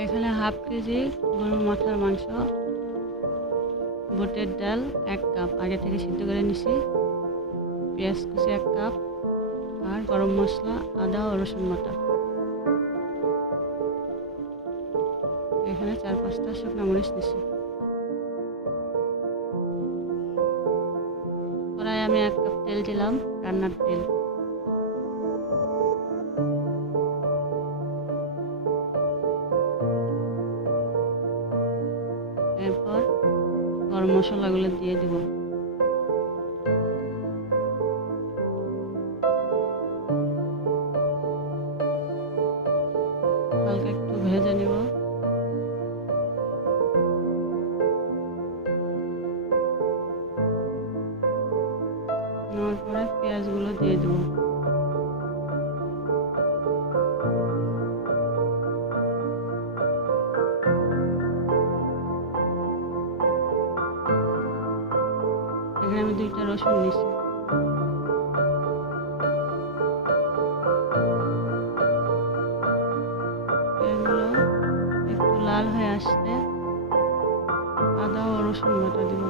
এখানে half KG গরুর মাথার মাংস, বুটের ডাল এক কাপ। আগে থেকে সিদ্ধ করে নিছি। পেঁয়াজ কুচি এক কাপ আর গরম মশলা, আদা ও রসুন বাটা। এখানে চার পাঁচটা শুকনো মরিচ নিছি। কড়াই আমি এক কাপ তেল দিলাম, রান্নার তেল। গরম মশলাগুলো দিয়ে দিব। পরে পেঁয়াজগুলো দিয়ে দেবো। আমি দুইটা রসুন নিছি। এগুলো একটু লাল হয়ে আসতে আদা ও রসুন বাটা দিব।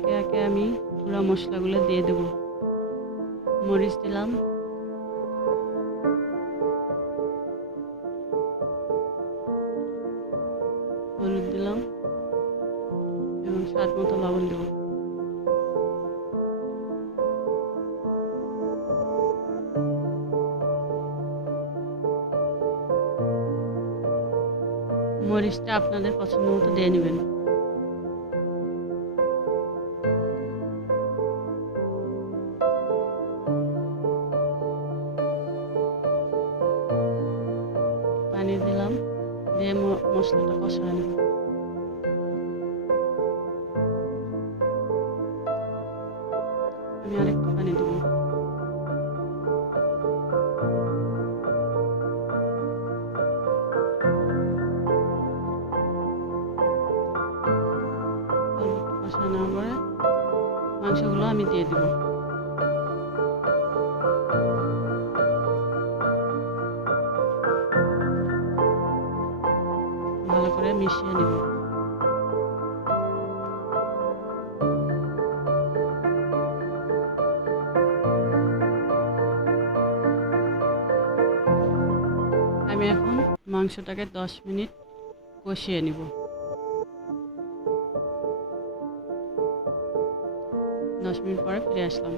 একে একে আমি গুঁড়া মশলাগুলো দিয়ে দেবো। মরিচ দিলাম। হলুদ দিলাম। এবং স্বাদ মতো লবণ দেবো। মরিচটা আপনাদের পছন্দ মতো দিয়ে নেবেন। দিয়ে ম- মশলাটা কষায় নেব আমি আরেকটু পানি দেবো অল্প একটু কষায় নেওয়ার পরে মাংসগুলো আমি দিয়ে দেবো মিশিয়ে নেব আমি এখন মাংসটাকে দশ মিনিট কষিয়ে নিব। দশ মিনিট পরে ফিরে আসলাম।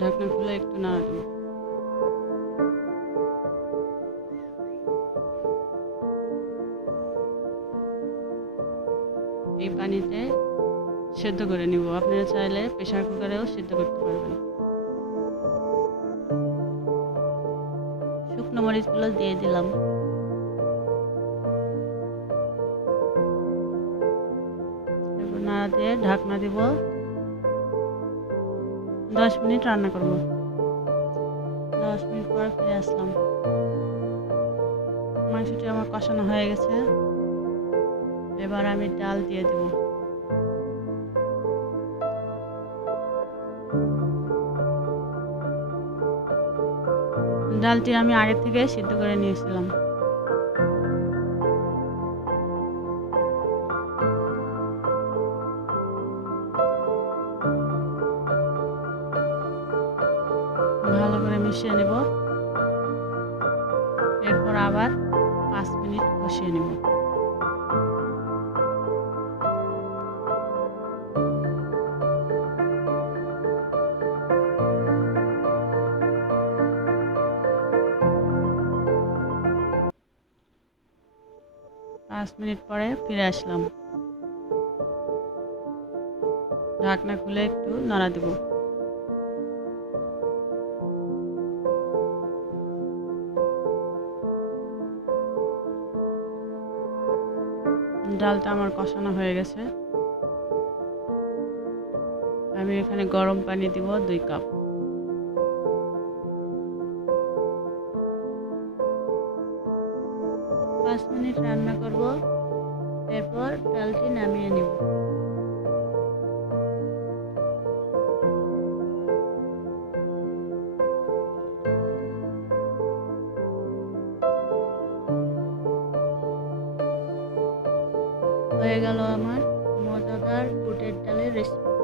ঢাকনা খুলে একটু নাড়া দেবো পানিতে সেদ্ধ করে নিব। আপনারা চাইলে প্রেশার কুকারেও সেদ্ধ করতে পারবেন। শুকনো মরিচগুলো দিয়ে দিলাম। দিয়ে ঢাকনা দিব। দশ মিনিট রান্না করব। দশ মিনিট পর ফিরে আসলাম। মাংসটি আমার কষানো হয়ে গেছে। এবার আমি ডাল দিয়ে দেব। ডালটি আমি আগে থেকে সিদ্ধ করে নিয়েছিলাম। ভালো করে মিশিয়ে নেব। এরপর আবার পাঁচ মিনিট কষিয়ে নেব। পাঁচ মিনিট পরে ফিরে আসলাম। ঢাকনা খুলে একটু নাড়া দেব। ডালটা আমার কষানো হয়ে গেছে। আমি এখানে গরম পানি দিব দুই কাপ। করব। এরপর ডালটি নামিয়ে নিব। হয়ে গেল আমার মজাদার বুটের ডালের রেসিপি